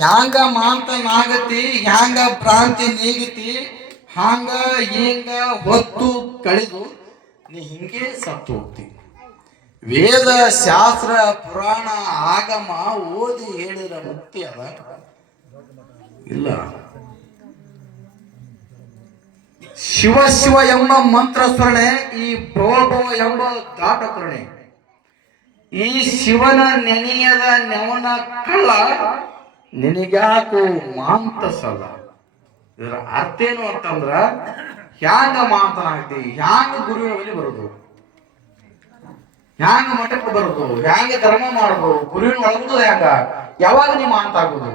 ಹ್ಯಾಂಗ ಮಾಂತನಾಗತಿ, ಹ್ಯಾಂಗ ಭ್ರಾಂತಿ ನೀಗತಿ, ಹಾಂಗ ಹಿಂಗ ಹೊತ್ತು ಕಳೆದು ನೀ ಹಿಂಗೆ ಸತ್ತು ಹೋಗ್ತಿ. ವೇದ ಶಾಸ್ತ್ರ ಪುರಾಣ ಆಗಮ ಓದಿ ಹೇಳಿದ ಮುಕ್ತಿ ಅದ ಇಲ್ಲ. ಶಿವ ಶಿವ ಎಂಬ ಮಂತ್ರ ಸ್ಮರಣೆ, ಈ ಭವ ಭವ ಎಂಬ ದಾಟ ಕರುಣೆ. ಈ ಶಿವನ ನೆನೆಯದ ನೆವನ ಕಳ್ಳ ನಿನಗ್ಯಾಕು ಮಾಂತಸಲ್ಲ. ಇದರ ಅರ್ಥ ಏನು ಅಂತಂದ್ರ, ಹ್ಯಾಂಗ ಮಾಂತನಾಗ್ತಿ, ಹ್ಯಾಂಗ ಗುರುವಿನ ಬಳಿ ಬರುದು, ಹ್ಯಾಂಗ ಮಠಕ್ಕೆ ಬರುದು, ಹ್ಯಾಂಗ ಧರ್ಮ ಮಾಡುದು, ಗುರುವಿನ ಒಳಗುದು ಹ್ಯಾಂಗ, ಯಾವಾಗ ನೀ ಮಾಂತಾಗುದು.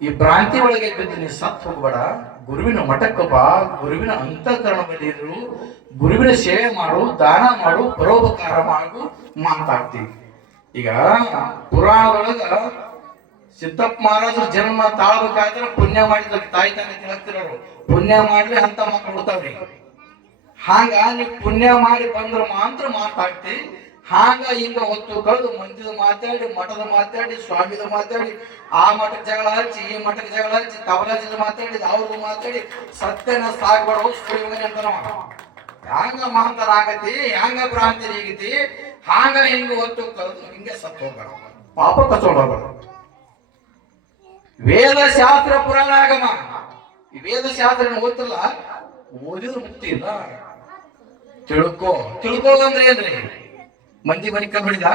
ಈ ಭ್ರಾಂತಿ ಒಳಗೆ ಬಿದ್ದು ನೀ ಸತ್ ಹೋಗ್ಬೇಡ. ಗುರುವಿನ ಮಠಕ್ಕೆ ಬಾ, ಗುರುವಿನ ಅಂತಃಕರಣ ಬಳಿ ಇರು, ಗುರುವಿನ ಸೇವೆ ಮಾಡು, ದಾನ ಮಾಡು, ಪರೋಪಕಾರ ಮಾಡು, ಮಾಂತಾಗ್ತಿ. ಈಗ ಪುರಾಣದೊಳಗ ಸಿದ್ದಪ್ಪ ಮಹಾರಾಜರ ಜನ್ಮ ತಾಳ್ಬೇಕಾದ್ರೆ ಪುಣ್ಯ ಮಾಡಿದ ತಾಯಿ ತಾನೆ ಹೇಳ್ತಿರೋರು, ಪುಣ್ಯ ಮಾಡ್ರಿ ಅಂತ ಮಕ್ಕಳು ಬಿಡ್ತಾವ್ರಿ. ಹಾಂಗ ನೀವು ಪುಣ್ಯ ಮಾಡಿ ಬಂದ್ರ ಮಾತ್ರ ಮಾತಾಡ್ತಿ. ಹಾಂಗ ಹಿಂಗ ಹೊತ್ತು ಕಳೆದು ಮಂದಿದ ಮಾತಾಡಿ, ಮಠದ ಮಾತಾಡಿ, ಸ್ವಾಮಿದ ಮಾತಾಡಿ, ಆ ಮಠಕ್ಕೆ ಜಗಳ ಹಚ್ಚಿ, ಈ ಮಠಕ್ಕೆ ಜಗಳ ಹಚ್ಚಿ, ತವರಾಜದ ಮಾತಾಡಿ, ಅವ್ರದ್ದು ಮಾತಾಡಿ, ಸತ್ಯನ ಸಾಗ್ಬಾರ್ದು ಸುಳಿಮನೆ ಅಂತ ನಾವು. ಹ್ಯಾಂಗ ಮಾಂತರಾಗತಿ, ಹ್ಯಾಂಗ ಭ್ರಾಂತಿ ನೀಗತಿ, ಹಾಂಗ ಹಿಂಗ ಹೊತ್ತು ಕಳೆದು ಹಿಂಗೆ ಸತ್ತು ಹೋಗ್ಬೇಡ, ಪಾಪ ಕಚ್ಕೊಂಡು ಹೋಗ್ಬೇಡ. ವೇದ ಶಾಸ್ತ್ರ ಪುರಾಣ ಆಗಮ, ಈ ವೇದ ಶಾಸ್ತ್ರ ಓದಿಲ್ಲ, ಓದಿದ್ರು ಮುಕ್ತಿ ಇಲ್ಲ. ತಿಳ್ಕೊಳ್ಳೋದಂದ್ರೆ ಏನ್ರಿ? ಮಂದಿ ಮನಿ ಕಬ್ಬಿಡಿದ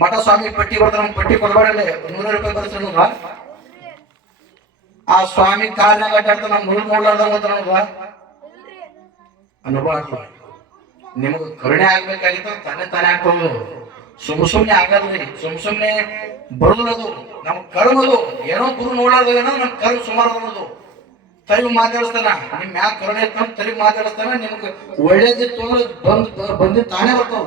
ಮಠ ಸ್ವಾಮಿ ಪಟ್ಟಿ ಬರ್ತಾರ, ಪಟ್ಟಿ ಕೊಡ್ಬೇಡಲ್ಲಿ ₹100 ಬರ್ತಾರ. ಆ ಸ್ವಾಮಿ ಕಾಲ್ನಾಗ ಅಡ್ಡಾಡ್ತಾನ, ನಮ್ ನೂರು ನೋಡ್ಲಾರ್ದ ಬರ್ತಾರ ಅನುಭವ. ನಿಮಗ್ ಕರುಣೆ ಆಗ್ಬೇಕಾಗಿತ್ತು, ತಾನೇ ತಾನೇ ಆಗ್ತದ. ಸುಮ್ನೆ ಆಗಲ್ರಿ, ಸುಮ್ನೆ ಬರುದು ನಮ್ ಕರ್ಮದು. ಏನೋ ಗುರು ನೋಡೋದು, ಏನೋ ನಮ್ ಕರ್ಮ ಸುಮಾರು ಅನ್ನೋದು. ತರಿ ಮಾತಾಡಿಸ್ತಾನ, ನಿಮ್ ಮ್ಯಾಗ ಕರುಣೆ ಇತ್ತು ತರಿ ಮಾತಾಡಿಸ್ತಾನ. ನಿಮ್ಗೆ ಒಳ್ಳೇದಿತ್ತು ಅಂದ್ರೆ ಬಂದಿ ತಾನೇ ಬರ್ತಾವ.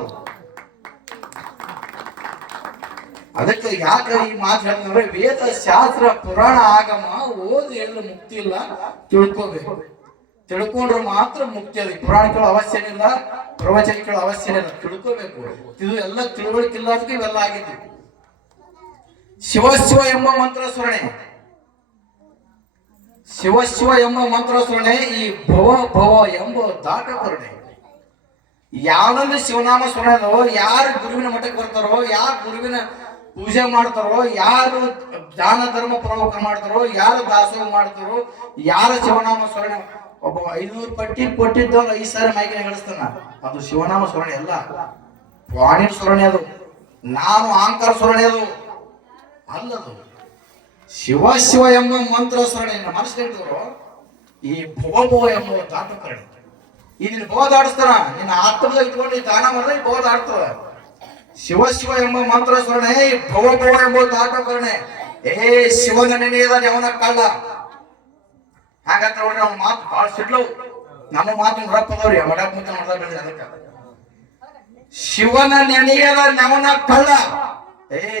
ಅದಕ್ಕೆ ಯಾಕೆ ಈ ಮಾತು ಹೇಳಿದ್ರೆ, ವೇದ ಶಾಸ್ತ್ರ ಪುರಾಣ ಆಗಮ ಓದಿ ಎಲ್ಲ ಮುಕ್ತಿ ಇಲ್ಲ, ತಿಳ್ಕೋಬೇಕು. ತಿಳ್ಕೊಂಡ್ರೆ ಮಾತ್ರ ಮುಕ್ತಿ ಅದ. ಪುರಾಣ ಕೇಳೋ ಅವಶ್ಯ ಇಲ್ಲ, ಪ್ರವಚನ ಕೇಳೋ ಅವಶ್ಯ ಇಲ್ಲ, ತಿಳ್ಕೋಬೇಕು. ಇದು ಎಲ್ಲ ತಿಳುವಳಿಕೆ ಇಲ್ಲದಕ್ಕೆ ಇವೆಲ್ಲ ಆಗಿದ್ದು. ಶಿವ ಶಿವ ಎಂಬ ಮಂತ್ರ ಸ್ಮರಣೆ, ಶಿವ ಶಿವ ಎಂಬ ಮಂತ್ರ ಸ್ಮರಣೆ, ಈ ಭವ ಭವ ಎಂಬ ದಾಟ ಕರುಣೆ. ಯಾವನಲ್ಲಿ ಶಿವನಾಮ ಸ್ಮರಣೆ, ಯಾರು ಗುರುವಿನ ಮಠಕ್ಕೆ ಬರ್ತಾರೋ, ಯಾರು ಗುರುವಿನ ಪೂಜೆ ಮಾಡ್ತಾರೋ, ಯಾರು ದಾನ ಧರ್ಮ ಪರೋಪಕಾರ ಮಾಡ್ತಾರೋ, ಯಾರು ದಾಸೋಹ ಮಾಡ್ತಾರೋ, ಯಾರ ಶಿವನಾಮ ಸ್ಮರಣೆ. ಒಬ್ಬ 500 ಪಟ್ಟಿ ಕೊಟ್ಟಿದ್ದವ್ರು 5 ಸಾರಿ ಮೈಕಿನ ಹೇಳಿಸ್ತಾನ, ಅದು ಶಿವನಾಮ ಸ್ಮರಣೆ ಅಲ್ಲ, ವಾಣಿನ ಸ್ಮರಣೆ ಅದು. ನಾನು ಅಹಂಕಾರ ಸ್ಮರಣೆ ಅದು ಅಲ್ಲದು. ಶಿವ ಶಿವ ಎಂಬ ಮಂತ್ರ ಸ್ಮರಣೆ ಮನಸ್ಸಿಟ್ಟವರು ಈ ಭವ ಭವ ಎಂಬ ದಾಟ ಕರಣೆ. ಈ ನಿನ್ನ ಭವ ದಾಟಿಸ್ತಾನ, ನಿನ್ನ ಆತ್ಮದಾಗ ಇಟ್ಕೊಂಡು ಈ ದಾನ ಮಾಡಿದ್ರೆ ಈ ಭವ ದಾಟ್ತದ. ಶಿವ ಶಿವ ಎಂಬ ಮಂತ್ರ ಸ್ಮರಣೆ, ಈ ಭವ ಭವ ಎಂಬ ದಾಟ ಕರಣೆ. ಶಿವನ ನೆನೆಯದ ನೆವನ ಕಳ್ಳ. ಹಾಗಂತ ನೋಡ್ರಿ, ಅವ್ನ ಮಾತು ಬಹಳ ಸಿಡ್ಲವು. ನಮ್ಮ ಮಾತು ರಪ್ಪದವ್ರಿ ಮಡಕ್ ಮುಂದೆ ನೋಡ್ದ. ಅದಕ್ಕೆ ಶಿವನ ನೆನೆಯದ ನೆವನ ಕಳ್ಳ.